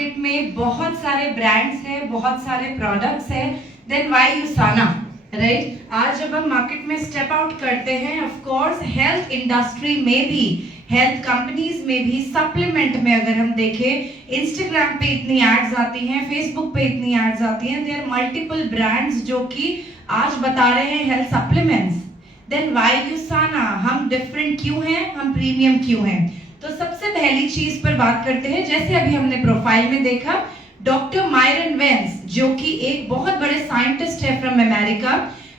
Market में बहुत सारे ब्रांड्स हैं, बहुत सारे प्रोडक्ट्स हैं, देन व्हाई USANA, राइट? आज जब हम मार्केट में स्टेप आउट करते हैं, ऑफ कोर्स हेल्थ इंडस्ट्री में भी, हेल्थ कंपनीज में भी, सप्लीमेंट में अगर हम देखें, इंस्टाग्राम पे इतनी एड्स आती हैं, फेसबुक पे इतनी एड्स आती हैं, देयर मल्टीपल ब्रांड्स जो कि आज बता रहे हैं health supplements. Then why USANA, हम डिफरेंट क्यों हैं, हम प्रीमियम क्यों हैं? तो सबसे पहली चीज पर बात करते हैं, जैसे अभी हमने प्रोफाइल में देखा, डॉक्टर मायरन वेंस जो कि एक बहुत बड़े साइंटिस्ट है फ्रॉम अमेरिका,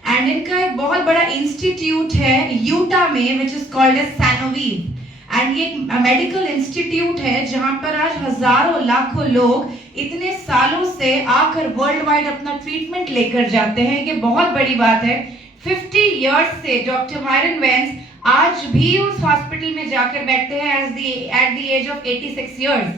एंड इनका एक बहुत बड़ा इंस्टीट्यूट है यूटा में which is called as Sanoviv, and ये मेडिकल इंस्टीट्यूट है जहां पर आज हजारों लाखों लोग इतने सालों से आकर वर्ल्ड वाइड अपना ट्रीटमेंट लेकर जाते हैं। ये बहुत बड़ी बात है। 50 इयर्स से डॉक्टर मायरन वेंस आज भी उस हॉस्पिटल में जाकर बैठते हैं at the age of 86 years,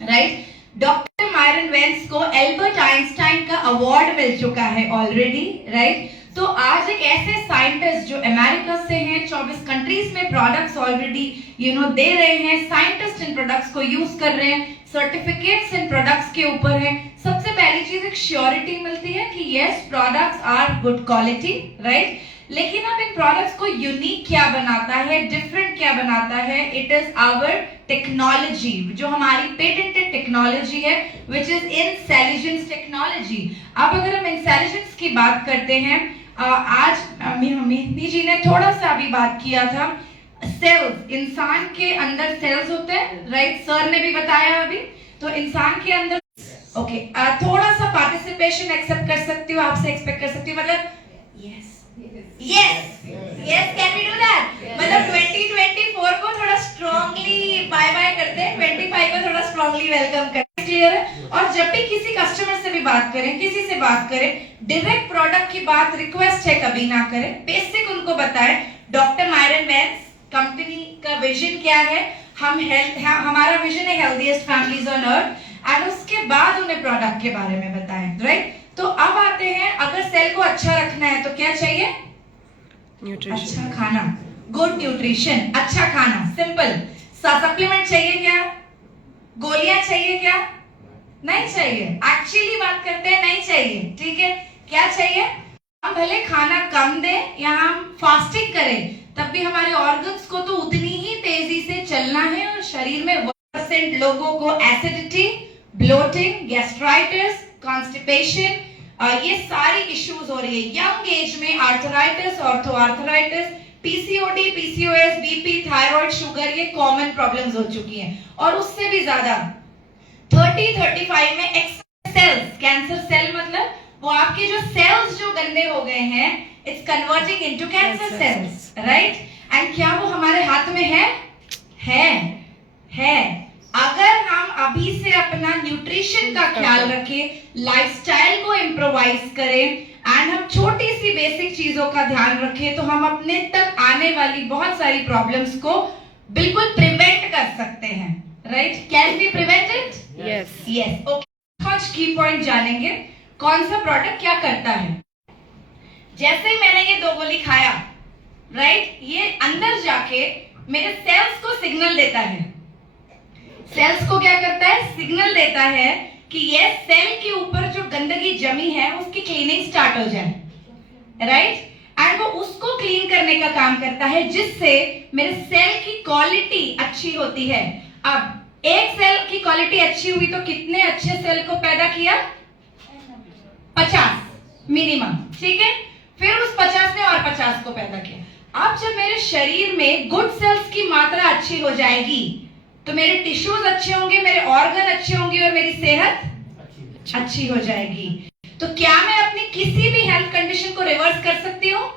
right? Doctor Myron Wentz को एल्बर्ट आइंस्टाइन का अवार्ड मिल चुका है ऑलरेडी, राइट? तो आज एक ऐसे साइंटिस्ट जो अमेरिका से हैं, 24 कंट्रीज में प्रोडक्ट्स ऑलरेडी दे रहे हैं, साइंटिस्ट इन प्रोडक्ट्स को यूज कर रहे हैं, सर्टिफिकेट्स इन प्रोडक्ट्स के ऊपर हैं। सबसे पहली चीज एक श्योरिटी मिलती है कि yes products are good quality, right? लेकिन अब इन प्रोडक्ट्स को यूनिक क्या बनाता है, डिफरेंट क्या बनाता है? इट इज आवर टेक्नोलॉजी, जो हमारी पेटेंटेड टेक्नोलॉजी है, विच इज इंटेलिजेंस टेक्नोलॉजी। अब अगर हम इंटेलिजेंस की बात करते हैं, आज मेहदी जी ने थोड़ा सा अभी बात किया था, सेल्स, इंसान के अंदर सेल्स होते हैं, राइट? सर ने भी बताया अभी। तो इंसान के अंदर ओके, थोड़ा सा पार्टिसिपेशन एक्सेप्ट कर सकती हो, आपसे एक्सपेक्ट कर सकती हो, मतलब yes can we do that? मतलब 2024 को थोड़ा स्ट्रांगली बाय बाय करते हैं, 25 को थोड़ा स्ट्रांगली वेलकम करते हैं, क्लियर है? और जब भी किसी कस्टमर से भी बात करें, किसी से बात करें, डायरेक्ट प्रोडक्ट की बात रिक्वेस्ट है कभी ना करें, बेसिक उनको बताएं डॉक्टर मायरन वेंस कंपनी का विजन क्या है, हमारा विजन है healthiest families on earth, and उसके बाद उन्हें प्रोडक्ट के बारे में बताएं, राइट? तो अब आते हैं, अगर सेल को अच्छा रखना है तो क्या चाहिए? न्यूट्रिशन, अच्छा खाना, गुड न्यूट्रिशन, अच्छा खाना, सिंपल। सप्लीमेंट चाहिए क्या? गोलियां चाहिए क्या? नहीं चाहिए। एक्चुअली बात करते हैं, नहीं चाहिए, ठीक है? क्या चाहिए? हम भले खाना कम दें या हम फास्टिंग करें, तब भी हमारे ऑर्गन्स को तो उतनी ही तेजी से चलना है, और शरीर में 1% लोगों को एसिडिटी, ब्लोटिंग, गैस्ट्राइटिस, कॉन्स्टिपेशन, ये सारी इश्यूज हो रही है। यंग एज में arthritis, orthoarthritis, PCOD, PCOS, BP, thyroid, sugar, ये कॉमन प्रॉब्लम्स हो चुकी हैं। और उससे भी ज्यादा 30-35 में एक्सेस सेल्स, कैंसर सेल, मतलब वो आपके जो सेल्स जो गंदे हो गए हैं, it's converting into cancer cells, right? And क्या वो हमारे हाथ में है? अगर हम अभी से अपना न्यूट्रिशन का ख्याल रखें, लाइफस्टाइल को इम्प्रोवाइज करें, एंड हम छोटी सी बेसिक चीजों का ध्यान रखें, तो हम अपने तक आने वाली बहुत सारी प्रॉब्लम्स को बिल्कुल प्रिवेंट कर सकते हैं, right? Can be prevented? Yes. Okay, पांच की पॉइंट जानेंगे, कौन सा प्रोडक्ट क्या करता है। जैसे ही मैंने ये 2 गोली खाया, राइट, ये अंदर जाके मेरे सेल्स को सिग्नल देता है। सेल्स को क्या करता है? सिग्नल देता है कि ये सेल के ऊपर जो गंदगी जमी है उसकी क्लीनिंग स्टार्ट हो जाए, राइट? एंड वो उसको क्लीन करने का काम करता है, जिससे मेरे सेल की क्वालिटी अच्छी होती है। अब एक सेल की क्वालिटी अच्छी हुई तो कितने अच्छे सेल को पैदा किया? 50 मिनिमम, ठीक है? फिर उस 50 ने और 50 को पैदा किया। अब जब मेरे शरीर में गुड सेल्स की मात्रा अच्छी हो जाएगी, तो मेरे टिश्यूज अच्छे होंगे, मेरे ऑर्गन अच्छे होंगे, और मेरी सेहत अच्छी हो जाएगी। तो क्या मैं अपनी किसी भी हेल्थ कंडीशन को रिवर्स कर सकती हूँ?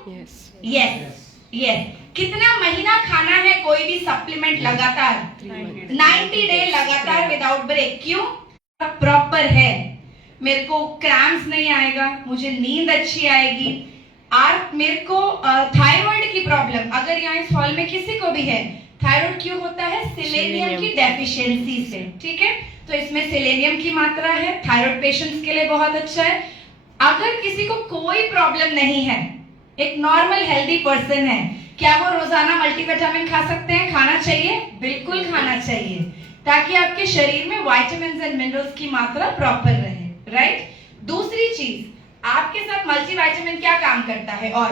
यस। कितना महीना खाना है कोई भी सप्लीमेंट लगातार? 90 डे लगातार विदाउट ब्रेक। क्यों? प्रॉपर है, मेरे को क्रैम्प्स नहीं आएगा, मुझे नींद अच्छी आएगी। मेरे को थायराइड की प्रॉब्लम, अगर यहाँ इस हॉल में किसी को भी है, थायराइड क्यों होता है? सेलेनियम की डेफिशिएंसी से, ठीक है? तो इसमें सेलेनियम की मात्रा है, थायराइड पेशेंट्स के लिए बहुत अच्छा है। अगर किसी को कोई प्रॉब्लम नहीं है, एक नॉर्मल हेल्दी पर्सन है, क्या वो रोजाना मल्टीविटामिन खा सकते हैं? खाना चाहिए, बिल्कुल खाना चाहिए। ताकि आपके शरीर में विटामिन्स एंड मिनरल्स की मात्रा प्रॉपर रहे, राइट। दूसरी चीज, आपके साथ मल्टीविटामिन क्या काम करता है, और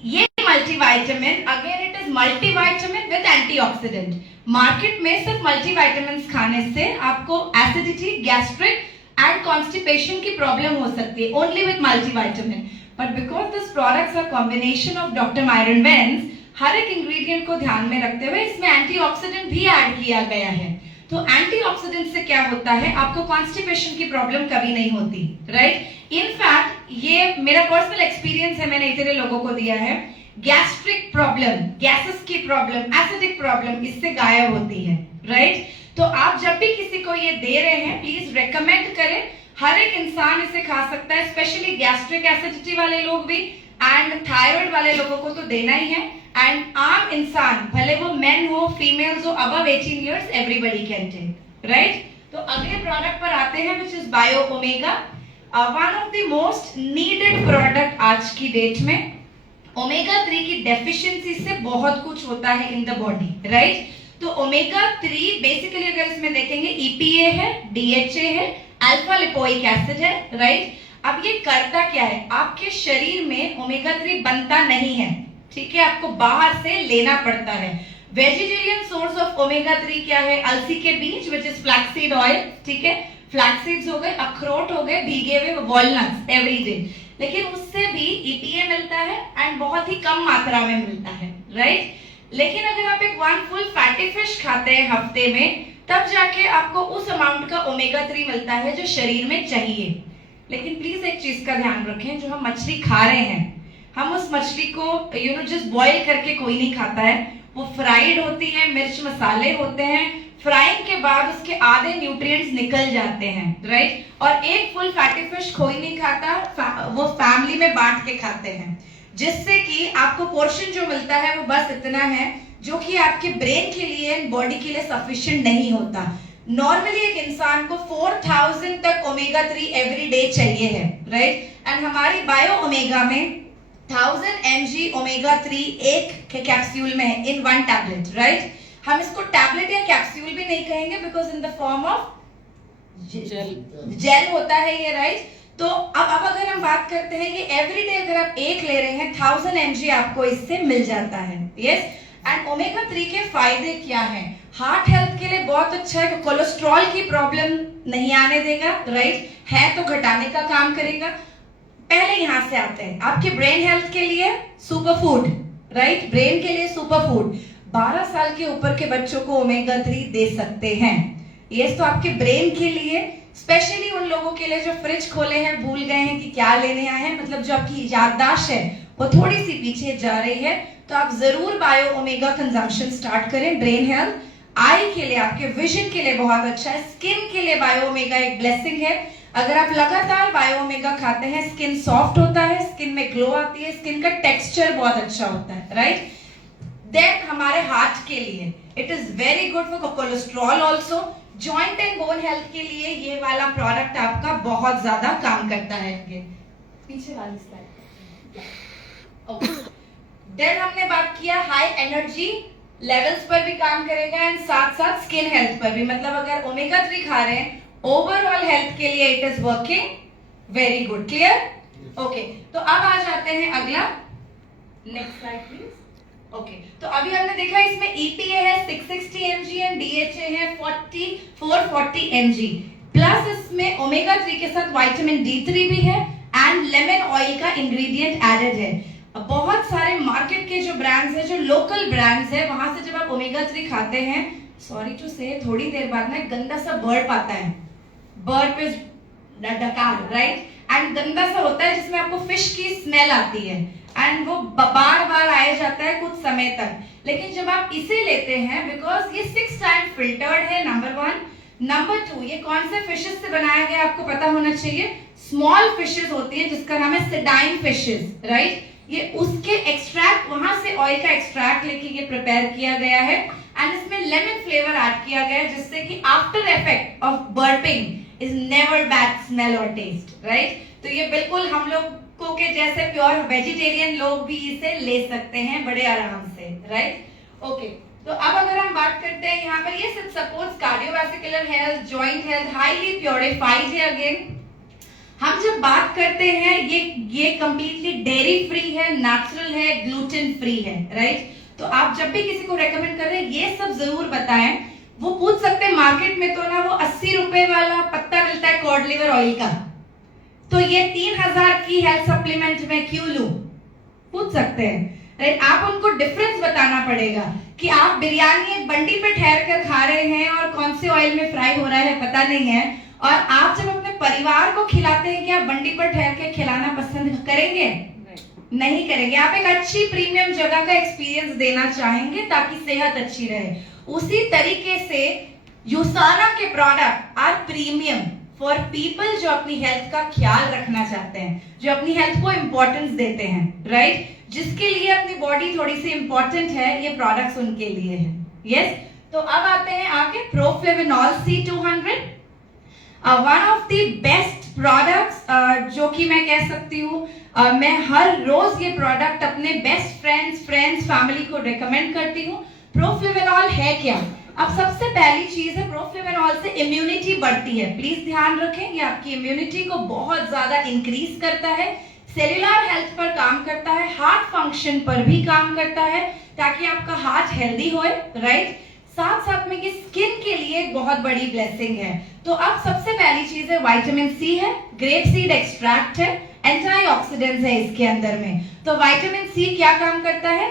ये multivitamin again it is multivitamin with antioxidant. Market में सिर्फ मल्टीविटामिन खाने से आपको एसिडिटी, गैस्ट्रिक एंड कॉन्स्टिपेशन की प्रॉब्लम हो सकती है only with multivitamin, but because this products are combination of doctor Myron Wentz, हर एक इंग्रेडिएंट को ध्यान में रखते हुए इसमें एंटीऑक्सीडेंट भी ऐड किया गया है। तो एंटीऑक्सीडेंट से क्या होता है, आपको कॉन्स्टिपेशन की प्रॉब्लम कभी नहीं होती, राइट। इनफैक्ट ये मेरा पर्सनल एक्सपीरियंस है, मैंने इतने लोगों को दिया है, गैस्ट्रिक प्रॉब्लम, गैसेस की प्रॉब्लम, एसिडिक प्रॉब्लम इससे गायब होती है, राइट। तो आप जब भी किसी को ये दे रहे हैं प्लीज रेकमेंड करें, हर एक इंसान इसे खा सकता है, स्पेशली गैस्ट्रिक एसिडिटी वाले लोग भी एंड थायराइड वाले लोगों को तो देना ही है, एंड आम इंसान भले वो मेन हो फीमेल्स हो above 18 years everybody can take, right. तो अगले प्रोडक्ट पर आते हैं which is Bio Omega, one of the most needed product आज की डेट में। ओमेगा 3 की डेफिशिएंसी से बहुत कुछ होता है इन द बॉडी, राइट। तो ओमेगा 3 बेसिकली अगर इसमें देखेंगे EPA है, DHA है, अल्फा लिपोइक एसिड है, राइट। अब ये करता क्या है, आपके शरीर में ओमेगा 3 बनता नहीं है, ठीक है, आपको बाहर से लेना पड़ता है। वेजिटेरियन सोर्स ऑफ ओमेगा 3 क्या है, अलसी के बीज विच इज फ्लैक्सीड ऑयल, ठीक है, फ्लैक्सीड्स हो गए, अखरोट हो गए, भीगे हुए वॉलनट्स एवरी डे, लेकिन उससे भी EPA मिलता है एंड बहुत ही कम मात्रा में मिलता है, राइट। लेकिन अगर आप एक 1 फुल फैटी फिश खाते हैं हफ्ते में, तब जाके आपको उस अमाउंट का ओमेगा 3 मिलता है जो शरीर में चाहिए। लेकिन प्लीज एक चीज का ध्यान रखें, जो हम मछली खा रहे हैं, हम उस मछली को जस्ट बॉईल करके कोई नहीं खाता है, वो फ्राइड होती है, मिर्च मसाले होते हैं, फ्राइंग के बाद उसके आधे न्यूट्रिएंट्स निकल जाते हैं, राइट। और एक फुल फैटी फिश कोई नहीं खाता, वो फैमिली में बांट के खाते हैं, जिससे कि आपको पोर्शन जो मिलता है वो बस इतना है जो कि आपके ब्रेन के लिए, बॉडी के लिए सफिशिएंट नहीं होता। नॉर्मली एक इंसान को 4000 तक ओमेगा 3 एवरी डे चाहिए है, राइट। एंड हमारी बायो ओमेगा में 1000 mg ओमेगा 3 एक के कैप्सूल में है, इन 1 टैबलेट, राइट। हम इसको टैबलेट या कैप्सूल भी नहीं कहेंगे because in the form of gel होता है ये, राइट। तो अब अगर हम बात करते हैं, ये एवरीडे अगर आप एक ले रहे हैं 1000 mg आपको इससे मिल जाता है, यस। एंड ओमेगा 3 के फायदे क्या हैं, हार्ट हेल्थ के लिए बहुत अच्छा है, कोलेस्ट्रॉल की प्रॉब्लम नहीं आने देगा, राइट, है तो घटाने का काम करेगा। पहले यहां से आते हैं आपके ब्रेन हेल्थ के लिए सुपर फूड, राइट, ब्रेन के लिए सुपर फूड। 12 साल के ऊपर के बच्चों को ओमेगा 3 दे सकते हैं, यस। तो आपके ब्रेन के लिए, स्पेशली उन लोगों के लिए जो फ्रिज खोले हैं, भूल गए हैं कि क्या लेने आए हैं, मतलब जो आपकी याददाश्त है वो थोड़ी सी पीछे जा रही है, तो आप जरूर बायो ओमेगा कंजम्पशन स्टार्ट करें। ब्रेन हेल्थ, आई के लिए, आपके विजन के लिए बहुत अच्छा है, स्किन के लिए बायो ओमेगा एक ब्लेसिंग है। अगर आप लगातार बायो ओमेगा खाते हैं, स्किन सॉफ्ट होता है, स्किन में ग्लो आती है, स्किन का टेक्सचर बहुत अच्छा होता है, राइट। देन हमारे हार्ट के लिए it is very good for cholesterol also. Joint and bone health के लिए ये वाला प्रोडक्ट आपका बहुत ज्यादा काम करता है। पीछे वाली स्लाइड। देन हमने बात किया हाई एनर्जी लेवल्स पर भी काम करेगा एंड साथ साथ स्किन हेल्थ पर भी, मतलब अगर ओमेगा 3 खा रहे हैं ओवरऑल हेल्थ के लिए it is working very good, clear, okay. तो अब आ जाते हैं अगला, नेक्स्ट स्लाइड प्लीज। ओके, तो अभी हमने देखा इसमें EPA है 660 mg एंड DHA है 440 mg, प्लस इसमें ओमेगा 3 के साथ विटामिन D3 भी है एंड लेमन ऑयल का इंग्रेडिएंट एडेड है। बहुत सारे मार्केट के जो ब्रांड्स है, जो लोकल ब्रांड्स है, वहां से जब आप ओमेगा 3 खाते हैं, सॉरी टू से, थोड़ी देर बाद ना गंदा सा बर्ड आता है, बर्ड पे डकार, राइट, एंड गंदा सा होता है जिसमें आपको फिश की स्मेल आती है एंड वो बार बार आया जाता है कुछ समय तक। लेकिन जब आप इसे लेते हैं, बिकॉज ये 6 टाइम फिल्टर्ड है, नंबर 1, नंबर 2, ये कौन से फिशेस से बनाया गया आपको पता होना चाहिए, स्मॉल फिशेस होती है जिसका नाम है सेडाइन फिशेस, राइट। ये उसके एक्सट्रैक्ट, वहां से ऑयल का एक्सट्रैक्ट लेके ये प्रिपेयर किया गया है एंड इसमें लेमन फ्लेवर ऐड किया गया है, जिससे कि after effect of burping is never bad smell और टेस्ट, राइट। तो ये बिल्कुल हम लोग को के जैसे प्योर वेजिटेरियन लोग भी इसे ले सकते हैं बड़े आराम से, राइट, ओके। तो अब अगर हम बात करते हैं यहाँ पर, ये supports cardiovascular health, joint health, highly purified है। अगेन हम जब बात करते हैं ये कंप्लीटली डेयरी फ्री है, नेचुरल है, ग्लूटेन फ्री है, राइट। तो आप जब भी किसी को रेकमेंड कर रहे हैं ये सब जरूर बताएं। वो पूछ सकते हैं मार्केट में तो ना वो 80 रुपए वाला पत्ता मिलता है कॉड लिवर ऑयल का, तो ये 3000 की हेल्थ सप्लीमेंट में क्यों लूं, पूछ सकते हैं, राइट। आप उनको डिफरेंस बताना पड़ेगा कि आप बिरयानी एक बंडी पे ठहर कर खा रहे हैं और कौन से ऑयल में फ्राई हो रहा है पता नहीं है, और आप जब अपने परिवार को खिलाते हैं क्या बंडी पर ठहर के खिलाना पसंद करेंगे? नहीं करेंगे। आप एक अच्छी प्रीमियम जगह का एक्सपीरियंस देना चाहेंगे ताकि सेहत अच्छी रहे। उसी तरीके से यूसाना के product are premium for people जो अपनी हेल्थ का ख्याल रखना चाहते हैं, जो अपनी हेल्थ को इंपॉर्टेंस देते हैं, राइट। जिसके लिए अपनी बॉडी थोड़ी सी इंपॉर्टेंट है, ये प्रोडक्ट्स उनके लिए है। यस, तो अब आते हैं आगे प्रोफ्लेविनॉल C200, one of the best products जो कि मैं कह सकती हूँ मैं हर रोज ये प्रोडक्ट अपने बेस्ट फ्रेंड्स फैमिली को रेकमेंड करती हूँ। प्रोफ्लेविनॉल है क्या? अब सबसे पहली चीज है, प्रोफ्लेविनॉल से इम्यूनिटी बढ़ती है। प्लीज ध्यान रखें, ये आपकी इम्यूनिटी को बहुत ज्यादा इंक्रीज करता है, सेल्यूलर हेल्थ पर काम करता है, हार्ट फंक्शन पर भी काम करता है ताकि आपका हार्ट हेल्दी होए, राइट। साथ साथ में ये स्किन के लिए एक बहुत बड़ी ब्लेसिंग है। तो अब सबसे पहली चीज है विटामिन सी है, ग्रेप सीड एक्सट्रैक्ट है, एंटीऑक्सीडेंट्स है इसके अंदर में। तो विटामिन सी क्या काम करता है?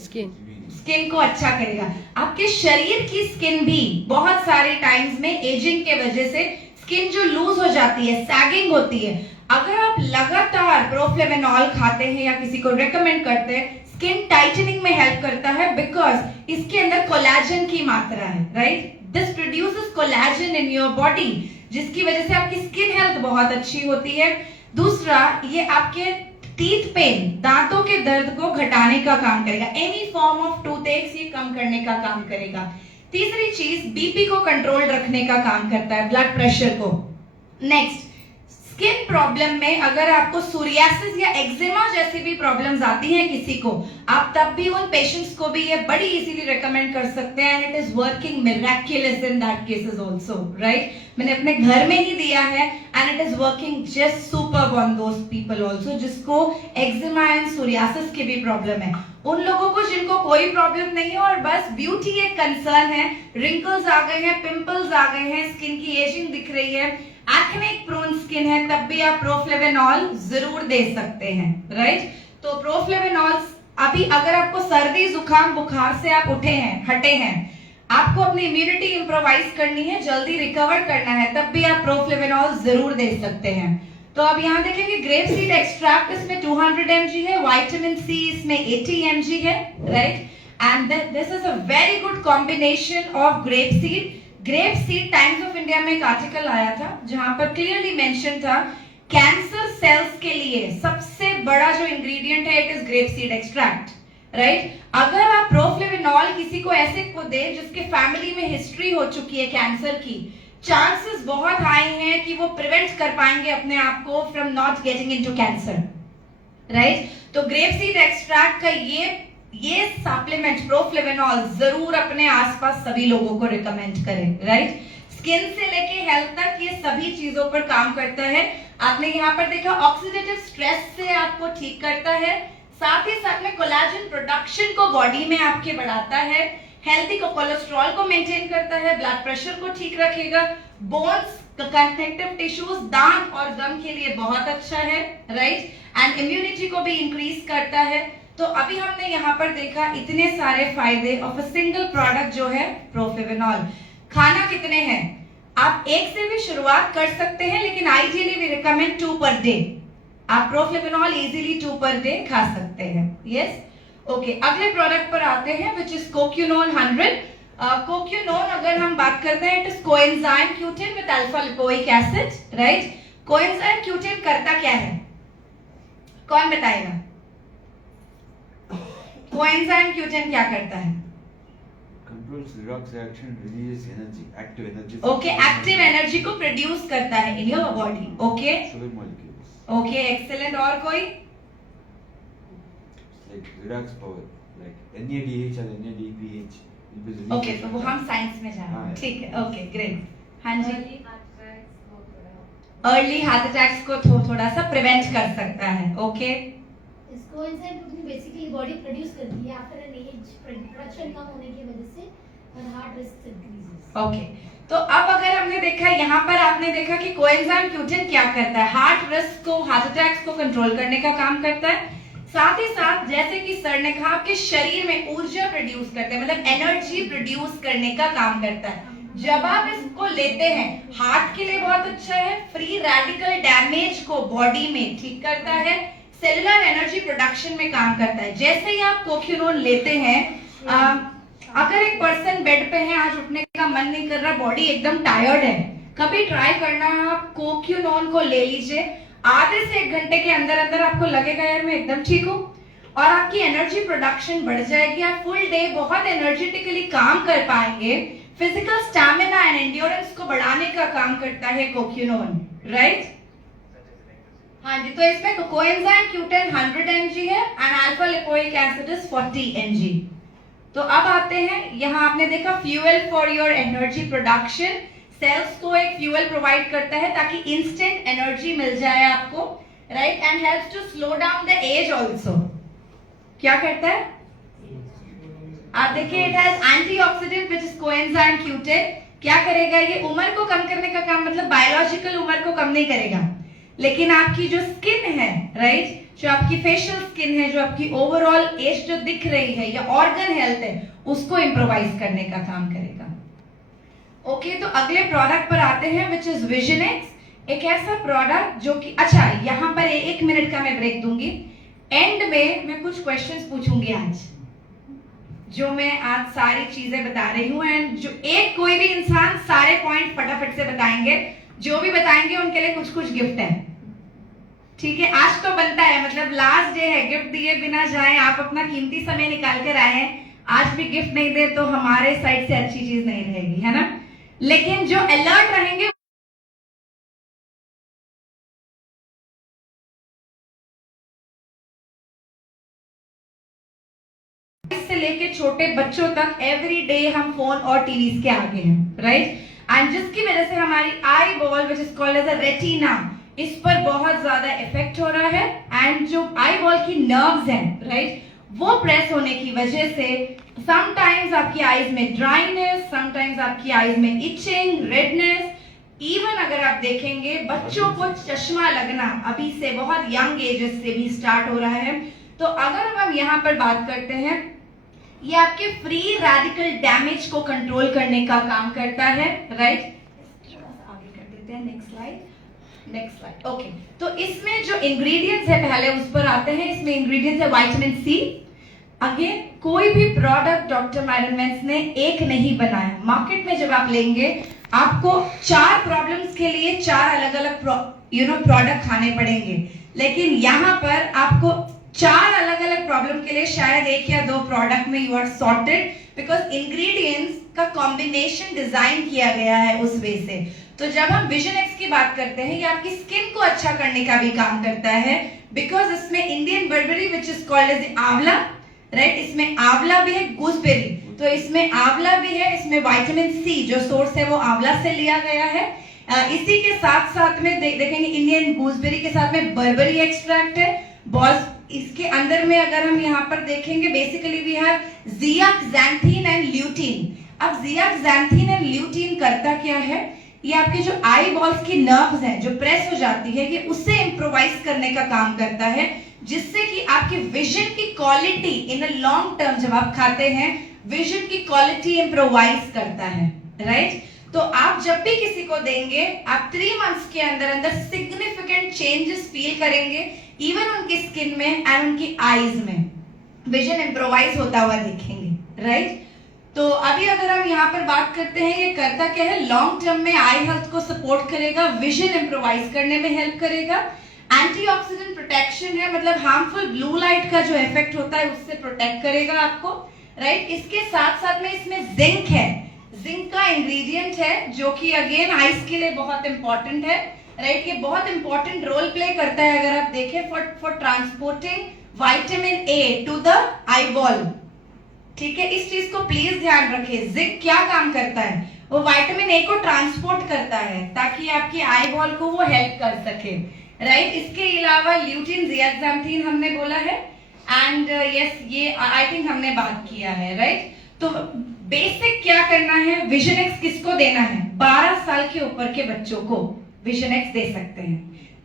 स्किन को अच्छा करेगा। आपके शरीर की स्किन भी बहुत सारे टाइम्स में एजिंग के वजह से स्किन जो लूज हो जाती है, सैगिंग होती है, अगर आप लगातार प्रोफ्लेविनॉल खाते हैं या किसी को रेकमेंड करते हैं, स्किन टाइटनिंग में हेल्प करता है बिकॉज इसके अंदर कोलेजन की मात्रा है, right. This produces collagen in your body, जिसकी वजह से आपकी स्किन हेल्थ बहुत अच्छी होती है। दूसरा, ये आपके टीथ पेन, दांतों के दर्द को घटाने का काम करेगा, any form of tooth x ये कम करने का काम करेगा। तीसरी चीज, बीपी को कंट्रोल रखने का काम करता है, ब्लड प्रेशर को। नेक्स्ट, स्किन प्रॉब्लम में अगर आपको सोरियासिस या एक्जिमा जैसी भी प्रॉब्लम्स आती हैं किसी को, आप तब भी उन पेशेंट्स को भी ये बड़ी इजीली रेकमेंड कर सकते हैं, and it is working miraculous in that cases also, right. मैंने अपने घर में ही दिया है and it is working just superb on those people also जिसको एक्जिमा एंड सोरियासिस की भी प्रॉब्लम है। उन लोगों को जिनको कोई प्रॉब्लम नहीं है और बस ब्यूटी एक कंसर्न है, रिंकल्स आ गए हैं, पिंपल्स आ गए हैं, स्किन की एजिंग दिख रही है, एक्नेक प्रोन स्किन है, तब भी आप प्रोफ्लेविनॉल जरूर दे सकते हैं, राइट। तो प्रोफ्लेविनॉल अभी अगर आपको सर्दी जुकाम बुखार से आप उठे हैं, हटे हैं, आपको अपनी इम्यूनिटी इंप्रोवाइज करनी है, जल्दी रिकवर करना है, तब भी आप प्रोफ्लेविनॉल जरूर दे सकते हैं। तो अब यहाँ देखेंगे ग्रेप सीड एक्सट्रैक्ट इसमें 200 mg है, विटामिन सी इसमें 80 mg है, right. And this is a very good combination of grape seed. Grape seed, times of India में एक आर्टिकल आया था जहां पर क्लियरली मेंशन था कैंसर सेल्स के लिए सबसे बड़ा जो इंग्रेडिएंट है it is grape seed extract, right. अगर आप प्रोफ्लेविनॉल किसी को ऐसे को दे जिसके फैमिली में हिस्ट्री हो चुकी है कैंसर की, चांसेस बहुत हाई हैं कि वो प्रिवेंट कर पाएंगे अपने आप को from not getting into cancer, right. तो ग्रेप सीड एक्सट्रैक्ट का ये सप्लीमेंट प्रोफ्लेविनॉल जरूर अपने आसपास सभी लोगों को रिकमेंड करें, राइट। स्किन से लेके हेल्थ तक ये सभी चीजों पर काम करता है। आपने यहाँ पर देखा ऑक्सीडेटिव स्ट्रेस से आपको ठीक करता है, साथ ही साथ में कोलेजन प्रोडक्शन को बॉडी में आपके बढ़ाता है, हेल्थी को कोलेस्ट्रॉल को मेंटेन करता है, ब्लड प्रेशर को ठीक रखेगा, बोन्स कनेक्टिव टिश्यूज, दांत और गम के लिए बहुत अच्छा है, राइट। एंड इम्यूनिटी को भी इंक्रीज करता है। तो अभी हमने यहाँ पर देखा इतने सारे फायदे ऑफ अ सिंगल प्रोडक्ट जो है प्रोफ्लेविनॉल। खाना कितने हैं? आप एक से भी शुरुआत कर सकते हैं, लेकिन ideally we recommend 2 per day. आप प्रोफ्लेविनॉल इजीली 2 पर डे खा सकते हैं। Yes, okay. अगले प्रोडक्ट पर आते हैं विच इज कोक्यूनोन 100। कोक्यूनोन अगर हम बात करते हैं it is coenzyme Q10 with alpha lipoic acid, right. Coenzyme Q10 करता क्या है, कौन बताएगा? कोएंजाइम Q10 क्या करता है? Controls redox reaction, releases energy, active energy. Okay, active energy को प्रोड्यूस करता है in your body. Okay. Sugar molecules. Okay, excellent. और कोई? Like redox power, like NADH और NADPH will be released. Okay, तो वो हम साइंस में जा रहे हैं, ठीक है, ओके ग्रेट। हाँ जी, अर्ली हार्ट अटैक्स को थोड़ा सा प्रिवेंट कर सकता है, ओके। इसको इंसान बेसिकली बॉडी प्रोड्यूस करती है आफ्टर एन एज, प्रोडक्शन कम होने की वजह से और हार्ट रिस्क इंक्रीजेस। ओके, तो अब अगर हमने देखा यहाँ पर आपने देखा कि कोएंजाइम Q10 क्या करता है, हार्ट रिस्क को, हार्ट अटैक्स को कंट्रोल करने का काम करता है। साथ ही साथ जैसे कि सर ने कहा, आपके शरीर में ऊर्जा प्रोड्यूस करता है, मतलब एनर्जी प्रोड्यूस करने का काम करता है। जब आप इसको लेते हैं, हार्ट के लिए बहुत अच्छा है, फ्री रेडिकल डैमेज को बॉडी में ठीक करता है, सेलुलर एनर्जी प्रोडक्शन में काम करता है। जैसे ही आप कोक्यूनोन लेते हैं, अगर एक पर्सन बेड पे है, आज उठने का मन नहीं कर रहा, बॉडी एकदम टायर्ड है, कभी ट्राई करना है, आप कोक्यूनोन को ले लीजिए, आधे से 1 घंटे के अंदर अंदर आपको लगेगा यार मैं एकदम ठीक हूँ, और आपकी एनर्जी प्रोडक्शन बढ़ जाएगी, आप फुल डे बहुत एनर्जेटिकली काम कर पाएंगे। फिजिकल स्टैमिना एंड एंड्योरेंस को बढ़ाने का काम करता है कोक्यूनोन, राइट? हाँ जी, तो इसमें कोएंजाइम Q10 100 mg है and alpha lipoic acid is 40 mg। तो अब आते हैं, यहाँ आपने देखा fuel for your energy production, cells को एक फ्यूल प्रोवाइड करता है ताकि इंस्टेंट एनर्जी मिल जाए आपको, right? And helps to slow down the age also. क्या करता है आप देखिए, it has antioxidant which is coenzyme Q10। क्या करेगा ये? उम्र को कम करने का काम, मतलब बायोलॉजिकल उम्र को कम नहीं करेगा, लेकिन आपकी जो स्किन है, राइट, जो आपकी फेशियल स्किन है, जो आपकी ओवरऑल एज जो दिख रही है या ऑर्गन हेल्थ है, उसको इम्प्रोवाइज करने का काम करेगा। ओके, तो अगले प्रोडक्ट पर आते हैं विच इज विजन एक्स। एक ऐसा प्रोडक्ट जो कि, अच्छा यहाँ पर 1 मिनट का मैं ब्रेक दूंगी, एंड में मैं कुछ क्वेश्चंस पूछूंगी आज, जो मैं आज सारी चीजें बता रही हूँ, एंड जो एक कोई भी इंसान सारे पॉइंट फटाफट से बताएंगे, जो भी बताएंगे उनके लिए कुछ कुछ गिफ्ट है, ठीक है? आज तो बनता है, मतलब लास्ट डे है, गिफ्ट दिए बिना जाए, आप अपना कीमती समय निकाल कर आए हैं, आज भी गिफ्ट नहीं दे तो हमारे साइड से अच्छी चीज नहीं रहेगी, है ना? लेकिन जो अलर्ट रहेंगे से लेके छोटे बच्चों तक एवरी डे हम फोन और टीवी के आगे हैं, राइट? एंड जिसकी वजह से हमारी eye ball which is called as a retina, इस पर बहुत ज्यादा इफेक्ट हो रहा है, एंड जो आई बॉल की नर्व्स हैं, राइट, वो प्रेस होने की वजह से समटाइम्स आपकी आईज में ड्राइनेस, समटाइम्स आपकी आईज में इचिंग, रेडनेस, इवन अगर आप देखेंगे बच्चों को चश्मा लगना अभी से बहुत यंग एजेस से भी स्टार्ट हो रहा है। तो अगर हम यहाँ पर बात करते हैं, ये आपके फ्री रेडिकल डैमेज को कंट्रोल करने का काम करता है, राइट? थोड़ा सा आगे कर देते हैं, नेक्स्ट स्लाइड, ओके। तो इसमें जो इंग्रेडिएंट्स है, पहले उस पर आते हैं। इसमें इंग्रेडिएंट्स है विटामिन सी। अगेन, कोई भी प्रोडक्ट डॉक्टर मायरनमेंस ने एक नहीं बनाया, मार्केट में जब आप लेंगे आपको 4 प्रॉब्लम्स के लिए 4 अलग अलग प्रोडक्ट खाने पड़ेंगे, लेकिन यहाँ पर आपको 4 अलग अलग प्रॉब्लम के लिए शायद 1 या 2 प्रोडक्ट में you are sorted, because ingredients का कॉम्बिनेशन डिजाइन किया गया है उस वे से। तो जब हम विजन एक्स की बात करते हैं, ये आपकी स्किन को अच्छा करने का भी काम करता है, बिकॉज इसमें Indian barberry which is called as amla, right, इसमें आंवला भी है, गूसबेरी, तो इसमें आंवला भी है, इसमें विटामिन सी जो सोर्स है वो आंवला से लिया गया है। इसी के साथ साथ में देखेंगे इंडियन गूसबेरी के साथ में बर्बेरी एक्सट्रैक्ट है, बॉस। इसके अंदर में अगर हम यहाँ पर देखेंगे, basically we have zeaxanthin and lutein. अब ज़ियाक्सैंथीन एंड ल्यूटीन करता क्या है? ये आपके जो आई बॉल्स की नर्व्स हैं जो प्रेस हो जाती है, ये उससे इम्प्रोवाइज करने का काम करता है, जिससे कि आपकी विजन की quality in a long term, जब आप खाते हैं, विजन की क्वालिटी इम्प्रोवाइज करता है, राइट? तो आप जब भी किसी को देंगे, आप 3 मंथ्स के अंदर अंदर सिग्निफिकेंट चेंजेस फील करेंगे, इवन उनकी स्किन में एंड उनकी आईज में विजन इम्प्रोवाइज होता हुआ देखेंगे, राइट? तो अभी अगर हम यहाँ पर बात करते हैं, ये करता क्या है? लॉन्ग टर्म में आई हेल्थ को सपोर्ट करेगा, विजन इम्प्रोवाइज करने में हेल्प करेगा, एंटीऑक्सीडेंट प्रोटेक्शन है, मतलब हार्मफुल ब्लू लाइट का जो इफेक्ट होता है उससे प्रोटेक्ट करेगा आपको, राइट? इसके साथ साथ में इसमें जिंक है, जिंक का इंग्रेडिएंट है जो कि अगेन आईज के लिए बहुत इंपॉर्टेंट है, राइट? ये बहुत इंपॉर्टेंट रोल प्ले करता है अगर आप देखें for transporting vitamin A to the eye ball, ठीक है, इस चीज को प्लीज ध्यान रखिए। जिंक क्या काम करता है, वो विटामिन ए को ट्रांसपोर्ट करता है ताकि आपकी आई बॉल को वो हेल्प कर सके, राइट। इसके अलावा ल्यूटिन, जियाक्सांथिन हमने बोला है, एंड यस ये आई थिंक हमने बात किया है, राइट। तो बेसिक क्या करना है, विजन एक्स किसको देना है, 12 साल के ऊपर के बच्चों को विजन एक्स दे सकते हैं।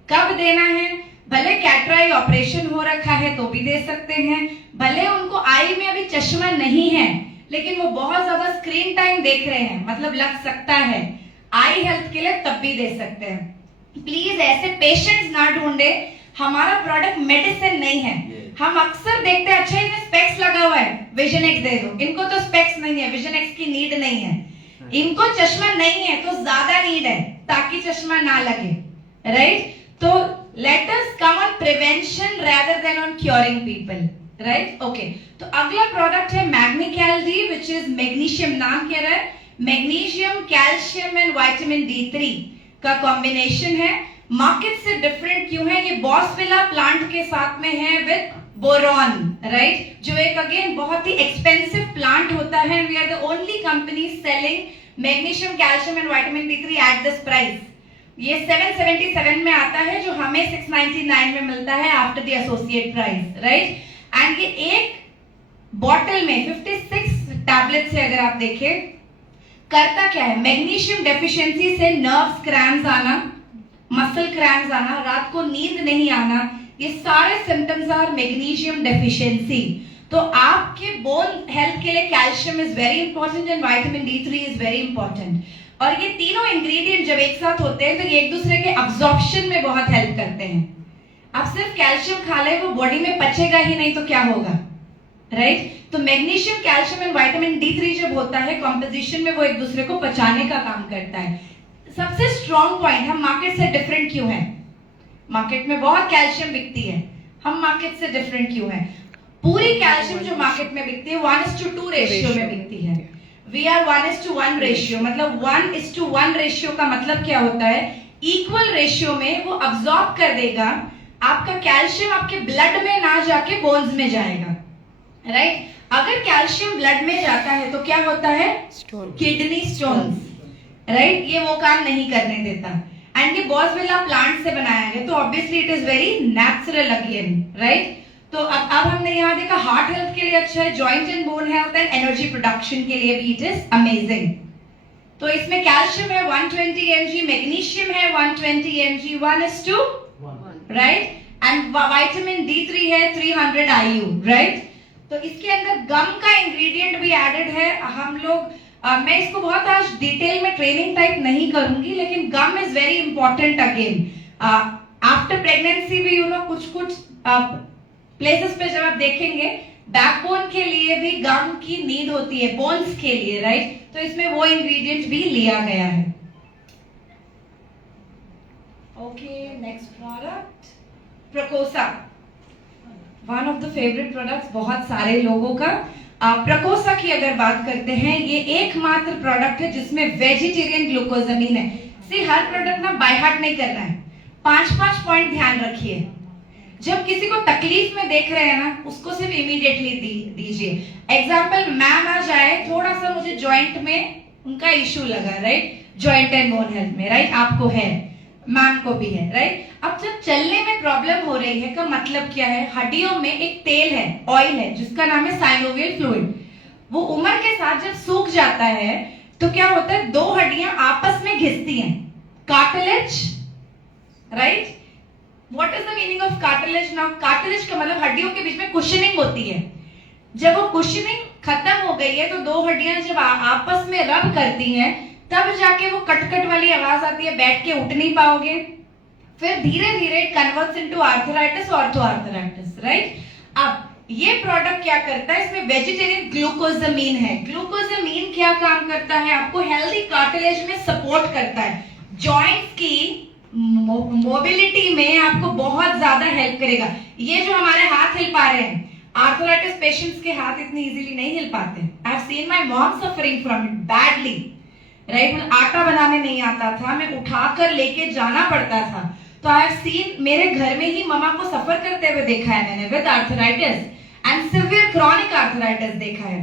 कब देना है, भले कैटराई ऑपरेशन हो रखा है तो भी दे सकते हैं, भले उनको आई में अभी चश्मा नहीं है लेकिन वो बहुत ज्यादा स्क्रीन टाइम देख रहे हैं, मतलब लग सकता है आई हेल्थ के लिए, तब भी दे सकते हैं। प्लीज ऐसे पेशेंट्स ना ढूंढे, हमारा प्रोडक्ट मेडिसिन नहीं है। हम अक्सर देखते हैं अच्छा इन्हें स्पेक्स लगा हुआ है, विजन एक्स दे दो, इनको तो स्पेक्स नहीं है, विजन एक्स की नीड नहीं है, इनको चश्मा नहीं है तो ज्यादा नीड है ताकि चश्मा ना लगे, राइट। तो let us come on prevention rather than on curing people, right? Okay. तो अगला प्रोडक्ट है मैग्नीकैल डी, which is मैग्नीशियम, नाम कह रहा है magnesium, calcium and vitamin D3 का कॉम्बिनेशन है। मार्केट से डिफरेंट क्यों है, ये बॉसविला प्लांट के साथ में है विद बोरॉन, राइट, जो एक अगेन बहुत ही एक्सपेंसिव प्लांट होता है। We are the only company selling magnesium, calcium and vitamin D3 at this price. ये 777 में आता है जो हमें 699 में मिलता है after the associate price, right. And ये एक बॉटल में 56 टैबलेट्स है, अगर आप देखें करता क्या है, मैग्नीशियम डेफिशिएंसी से नर्व्स क्रैम्स आना, मसल क्रैम्स आना, रात को नींद नहीं आना, ये सारे सिम्टम्स आर मैग्नीशियम डेफिशिएंसी। तो आपके बोन हेल्थ के लिए calcium is very important and vitamin D3 is very important. और ये तीनों इंग्रेडिएंट जब एक साथ होते हैं तो ये एक दूसरे के अब्जॉर्प्शन में बहुत हेल्प करते हैं। आप सिर्फ कैल्शियम खा ले, वो बॉडी में पचेगा ही नहीं तो क्या होगा, राइट। तो magnesium, calcium and vitamin D3 जब होता है कॉम्पोजिशन में, वो एक दूसरे को पचाने का काम करता है। सबसे स्ट्रॉन्ग पॉइंट, हम मार्केट से डिफरेंट क्यों हैं, मार्केट में बहुत कैल्शियम बिकती है, हम मार्केट से डिफरेंट क्यों हैं। पूरी कैल्शियम जो मार्केट में बिकती है 1:2 रेशियो में बिकती है, वी आर 1:1 रेशियो। मतलब 1:1 रेशियो का मतलब क्या होता है, इक्वल रेशियो में वो अब्सॉर्ब कर देगा, आपका कैल्शियम आपके ब्लड में ना जाके बोन्स में जाएगा, राइट। अगर कैल्शियम ब्लड में जाता है तो क्या होता है, किडनी स्टोन्स, राइट, ये वो काम नहीं करने देता। एंड ये बॉसविला प्लांट से बनाया गया तो obviously it is very natural again, right. तो अब हमने यहाँ देखा हार्ट हेल्थ के लिए अच्छा है, joint and bone health and energy production के लिए भी इट इज अमेजिंग। तो इसमें कैल्शियम है 120 mg, मैग्नीशियम है 120 mg, 1:1, right, and vitamin D3 है 300 IU, राइट। तो इसके अंदर गम का इंग्रेडिएंट भी एडेड है। हम लोग मैं इसको बहुत आज डिटेल में ट्रेनिंग टाइप नहीं करूंगी, लेकिन gum is very important again after pregnancy भी, यू नो, कुछ प्लेसेस पे जब आप देखेंगे बैकबोन के लिए भी गम की नीड होती है, बोन्स के लिए, राइट। तो इसमें वो इंग्रेडिएंट भी लिया गया है। ओके, नेक्स्ट प्रोडक्ट प्रकोसा, one of the favourite products बहुत सारे लोगों का। प्रकोसा की अगर बात करते हैं, ये एकमात्र प्रोडक्ट है जिसमें वेजिटेरियन ग्लूकोजामिन है। सी, हर प्रोडक्ट ना बाय हार्ट नहीं करना है, 5 पॉइंट ध्यान रखिए। जब किसी को तकलीफ में देख रहे हैं ना, उसको सिर्फ इमीडिएटली दीजिए। एग्जाम्पल, मैम आ जाए, थोड़ा सा मुझे जॉइंट में उनका इश्यू लगा, right, joint and bone health में, राइट, आपको है, मैम को भी है, राइट। अब जब चलने में प्रॉब्लम हो रही है का मतलब क्या है, हड्डियों में एक तेल है, ऑयल है, जिसका नाम है साइनोवियल फ्लूइड। वो उम्र के साथ जब सूख जाता है तो क्या होता है, 2 हड्डियां आपस में घिसती हैं, cartilage, right. What is the meaning of cartilage now? Cartilage का मतलब हड्डियों के बीच में कुशनिंग होती है। जब वो कुशनिंग खत्म हो गई है तो 2 हड्डियां जब आपस में रब करती हैं, तब जाके वो कटकट वाली आवाज आती है, बैठ के उठ नहीं पाओगे, फिर धीरे धीरे कन्वर्ट्स इनटू आर्थराइटिस, ऑर्थोआर्थराइटिस, राइट। अब ये प्रोडक्ट क्या करता है, इसमें वेजिटेरियन ग्लूकोजामिन है। ग्लूकोजामिन क्या काम करता है, आपको हेल्दी कार्टिलेज में सपोर्ट करता है, जॉइंट्स की मोबिलिटी में आपको बहुत ज्यादा हेल्प करेगा। ये जो हमारे हाथ हिल पा रहे हैं, आर्थराइटिस पेशेंट्स के हाथ इतनी इजीली नहीं हिल पाते। I have seen my mom suffering from it badly, right. आटा बनाने नहीं आता था, मैं उठाकर लेके जाना पड़ता था। तो आई हैव सीन, मेरे घर में ही ममा को सफर करते हुए देखा है मैंने with arthritis and severe chronic arthritis देखा है।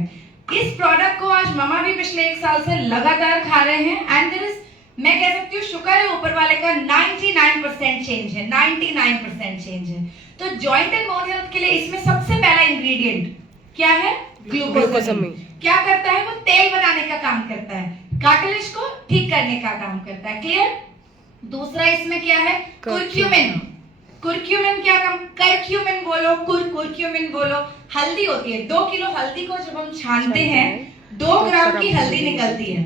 इस प्रोडक्ट को आज ममा भी पिछले 1 साल से लगातार खा रहे हैं एंड देयर इज, मैं कह सकती हूँ शुक्र है ऊपर वाले का, 99% चेंज है, 99% चेंज है। तो जॉइंट एंड बोन हेल्थ के लिए इसमें सबसे पहला इंग्रेडिएंट क्या है? ग्लूकोसामाइन। क्या करता है? वो तेल बनाने का काम करता है, कार्टिलेज को ठीक करने का काम करता है। क्लियर? दूसरा इसमें क्या है? कुरक्यूमिन। कुरक्यूमिन क्या काम? करक्यूमिन बोलो, कुरक्यूमिन बोलो। हल्दी होती है, 2 किलो हल्दी को जब हम छानते हैं 2 ग्राम की हल्दी निकलती है,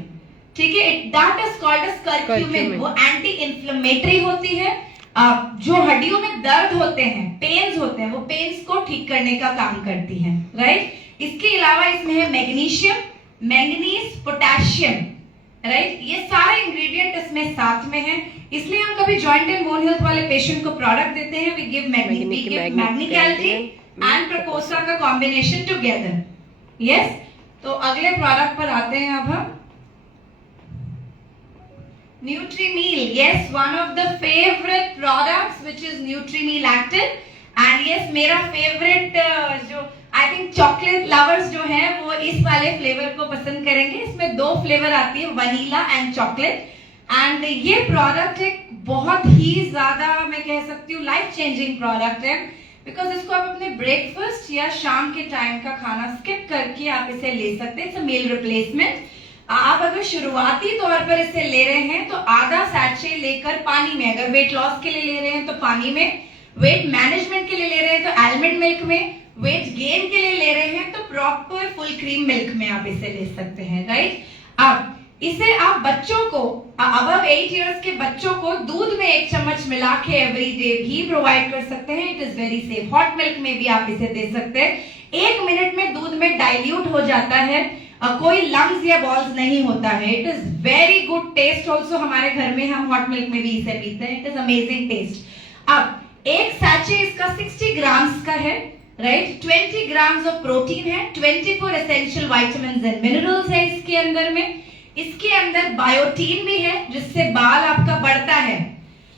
ठीक है? That is called as curcumin. वो एंटी इंफ्लेमेटरी होती है, जो हड्डियों में दर्द होते हैं, पेन्स होते हैं, वो पेन्स को ठीक करने का काम करती है, राइट? इसके अलावा इसमें है मैग्नीशियम, मैंगनीज, पोटेशियम, राइट? ये सारे इंग्रेडिएंट इसमें साथ में हैं, इसलिए हम कभी जॉइंट एंड बोन हेल्थ वाले पेशेंट को प्रोडक्ट देते हैं, वी गिव मैग्नीकैल्टी एंड प्रकोसा का कॉम्बिनेशन टुगेदर। यस, तो अगले प्रोडक्ट पर आते हैं अब हम। Nutri-Meal, yes, one of the favorite products which is Nutri-Meal Active, and yes, मेरा favorite जो I think chocolate lovers जो हैं वो इस वाले फ्लेवर को पसंद करेंगे। इसमें 2 फ्लेवर आती है, वनीला एंड चॉकलेट, एंड ये प्रोडक्ट एक बहुत ही ज्यादा, मैं कह सकती हूँ, लाइफ चेंजिंग प्रोडक्ट है, बिकॉज इसको आप अपने ब्रेकफास्ट या शाम के टाइम का खाना स्किप करके आप इसे ले सकते हैं। It's a meal replacement. आप अगर शुरुआती तौर पर इसे ले रहे हैं तो आधा सैचे लेकर पानी में, अगर वेट लॉस के लिए ले रहे हैं तो पानी में, वेट मैनेजमेंट के लिए ले रहे हैं तो आलमंड मिल्क में, वेट गेन के लिए ले रहे हैं तो प्रॉपर फुल क्रीम मिल्क में आप इसे ले सकते हैं, राइट? अब इसे आप बच्चों को, अबव 8 इयर्स के बच्चों को दूध में 1 चम्मच मिला के एवरी डे भी प्रोवाइड कर सकते हैं। It is very safe. Hot milk में भी आप इसे दे सकते हैं। 1 मिनट में दूध में डाइल्यूट हो जाता है, कोई लम्स या बॉल्स नहीं होता है। It is very good taste also. हमारे घर में हम हॉट मिल्क में भी इसे पीते हैं। It is amazing taste. अब एक सैचे इसका 60 ग्राम्स का है, राइट? 20 ग्राम्स ऑफ प्रोटीन है, 24 एसेंशियल विटामिन्स एंड मिनरल्स है इसके अंदर में। इसके अंदर बायोटीन भी है जिससे बाल आपका बढ़ता है।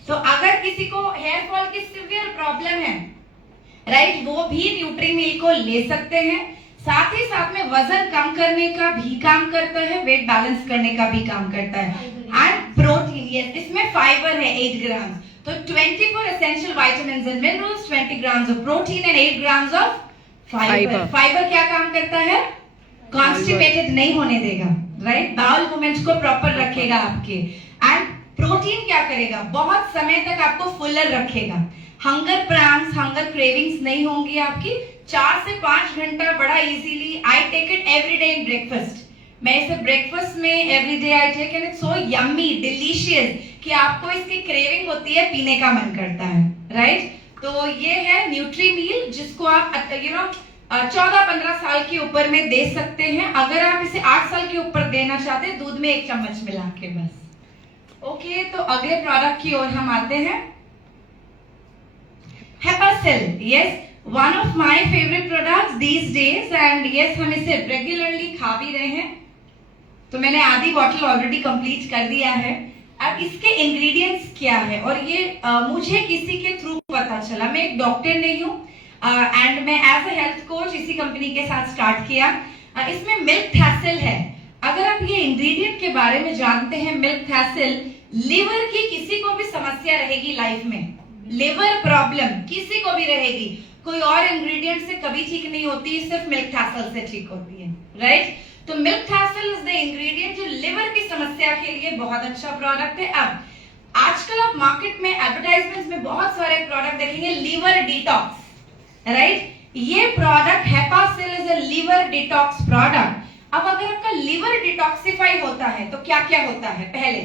तो अगर किसी को हेयर फॉल की सिवियर प्रॉब्लम है, राइट, वो भी न्यूट्रीमील को ले सकते हैं। साथ ही साथ में वजन कम करने का भी काम करता है, वेट बैलेंस करने का भी काम करता है। एंड प्रोटीन, यस, इसमें फाइबर है 8 ग्राम। तो 24 essential vitamins and minerals, 20 grams of protein and 8 grams of fibre. Fibre क्या काम करता है? कॉन्स्टिपेटेड नहीं होने देगा, राइट? बाउल मूवमेंट्स को प्रॉपर रखेगा आपके। एंड प्रोटीन क्या करेगा? बहुत समय तक आपको फुलर रखेगा। हंगर प्रैम्स, हंगर क्रेविंग्स नहीं होंगी आपकी। 4 से 5 घंटा बड़ा easily. I take it every day in breakfast. मैं इसे ब्रेकफास्ट में every day I take, and it's so yummy, delicious कि आपको इसकी क्रेविंग होती है, पीने का मन करता है, राइट? तो ये है न्यूट्रीमील, जिसको आप 14-15 साल के ऊपर में दे सकते हैं। अगर आप इसे 8 साल के ऊपर देना चाहते हैं, दूध में 1 चम्मच मिला के बस। ओके, तो अगले प्रोडक्ट की ओर हम आते हैं। Hepasil, yes, one of my favourite products these days, and yes, हम इसे रेगुलरली खा भी रहे हैं। तो मैंने आधी बॉटल ऑलरेडी कंप्लीट कर दिया है। अब इसके इंग्रेडिएंट्स क्या है, और ये मुझे किसी के थ्रू पता चला। मैं एक डॉक्टर नहीं हूँ, एंड मैं एज अ हेल्थ कोच इसी कंपनी के साथ स्टार्ट किया। इसमें मिल्क थैसिल है। अगर आप ये इंग्रेडिएंट के बारे में जानते हैं, मिल्क थैसिल, लिवर की किसी को भी समस्या रहेगी लाइफ में, लिवर प्रॉब्लम किसी को भी रहेगी, कोई और इंग्रेडिएंट से कभी ठीक नहीं होती, सिर्फ मिल्क थैसिल से ठीक होती है, राइट? तो मिल्क थैसिल इज द इंग्रेडिएंट जो लिवर की समस्या के लिए बहुत अच्छा प्रोडक्ट है। अब आजकल आप मार्केट में एडवर्टाइजमेंट्स में बहुत सारे प्रोडक्ट देखेंगे, लीवर डिटॉक्स, राइट? ये product Hepasil is a liver detox product. अब अगर आपका लिवर डिटॉक्सिफाई होता है तो क्या क्या होता है? पहले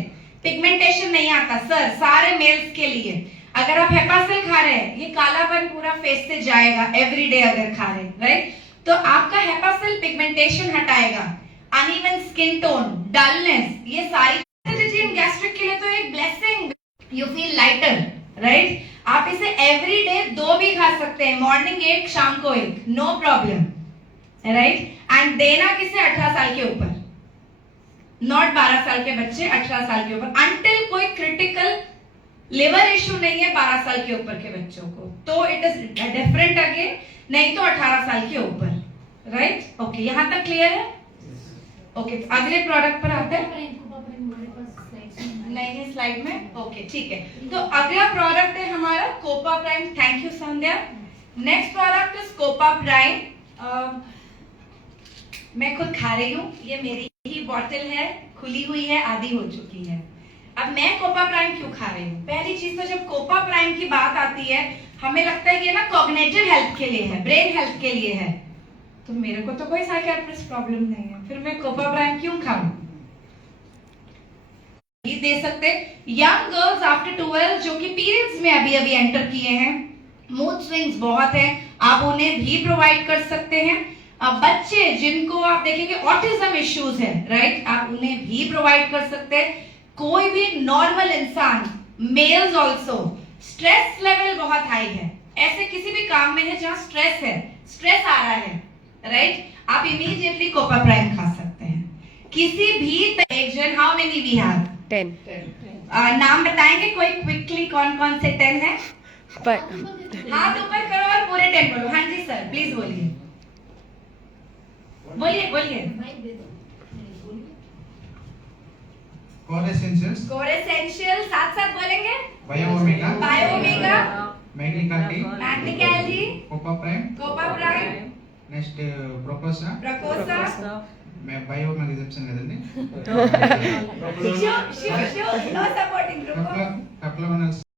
पिगमेंटेशन नहीं आता सर, सारे मेल्स के लिए। अगर आप हेपासिल खा रहे हैं, ये कालापन पूरा फेस से जाएगा एवरी डे अगर खा रहे हैं, राइट? तो आपका हेपासिल पिगमेंटेशन हटाएगा, अनइवन स्किन टोन, डलनेस, ये सारी गैस्ट्रिक के लिए तो एक blessing. You feel lighter, right? आप इसे एवरी डे 2 भी खा सकते हैं, मॉर्निंग 1, शाम को 1, नो प्रॉब्लम, राइट? एंड देना किसे? 18 साल के ऊपर, नॉट 12 साल के बच्चे, 18 साल के ऊपर, अंटिल कोई क्रिटिकल लिवर इश्यू नहीं है 12 साल के ऊपर के बच्चों को, तो इट इज डिफरेंट अगेन, नहीं तो 18 साल के ऊपर, राइट? ओके, यहां तक क्लियर है? ओके, अगले प्रोडक्ट पर आते हैं। कोपा प्राइम हमारे पास स्लाइड्स में नहीं है स्लाइड में, ओके ठीक है। तो अगला प्रोडक्ट है हमारा Copa Prime. Thank you Sandhya. Next product is Copa Prime. मैं खुद खा रही हूँ, ये मेरी ही बॉटल है, खुली हुई है, आधी हो चुकी है। अब मैं कोपा प्राइम क्यों खा रही हूँ? पहली चीज तो जब कोपा प्राइम की बात आती है हमें लगता है कि ये ना कॉग्निटिव हेल्थ के लिए है, ब्रेन हेल्थ के लिए है। तो मेरे को तो कोई साइकियाट्रिस्ट प्रॉब्लम नहीं है, फिर मैं कोपा प्राइम क्यों खाऊं? ये दे सकते यंग गर्ल्स आफ्टर 12 जो कि पीरियड्स में अभी अभी एंटर किए हैं, मूड स्विंग्स बहुत है, आप उन्हें भी प्रोवाइड कर सकते हैं। अब बच्चे जिनको आप देखेंगे ऑटिज्म इश्यूज है, राइट, आप उन्हें भी प्रोवाइड कर सकते हैं। कोई भी नॉर्मल इंसान, मेल्स ऑल्सो, स्ट्रेस लेवल बहुत हाई है, ऐसे किसी भी काम में है जहां स्ट्रेस है, स्ट्रेस आ रहा है, राइट, आप इमीडिएटली कोपा प्राइम खा सकते हैं। किसी भी एक जन, हाउ मेनी वी हैव? 10 नाम बताएंगे कोई क्विकली, कौन कौन से 10 है? पर हाथ ऊपर करो और पूरे 10 बोलो। हाँ जी सर, प्लीज बोलिए बोलिए बोलिए। माइक दे दो। Core Essentials, कोर एसेंशियल, साथ साथ बोलेंगे। Bio-Omega, Bio Omega, Magnicaldi, Magnicaldi, Copa Prime, Copa Prime, next Proposa, प्रकोसा, Bio-Omega reception కదండి. Show show show, no supporting group. Couple of